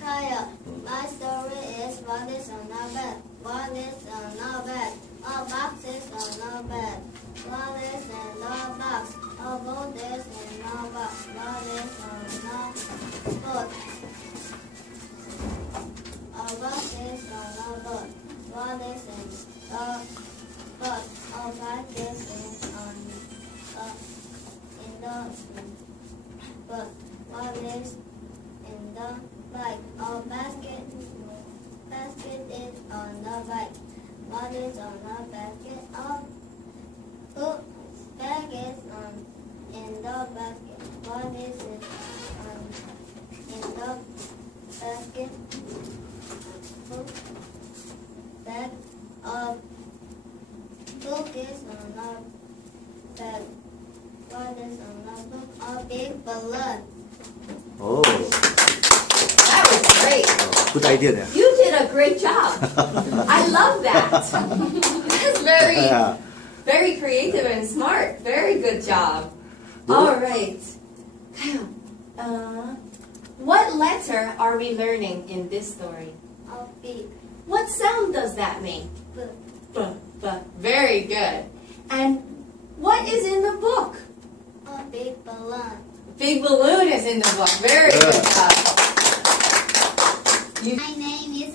Kaya. My story is what is on the bed. What is on the bed? A box is on the bed. What is in the box? A boat is in the box. What is on the boat? A box is on the boat. What is in the boat? A bag is on in the boat. What is in the bag? A basket is on the bag. What is on the basket? A book bag is in the basket. What is it in the basket? Book bag. A book is on the bag. What is on the book? A big balloon. Oh, That was great. good idea there. You did a great job. I love that. That's very creative and smart. Very good job. All right. What letter are we learning in this story? A big. What sound does that make? B. B. Very good. And what is in the book? A big balloon. Big balloon is in the book. Very good job. My name is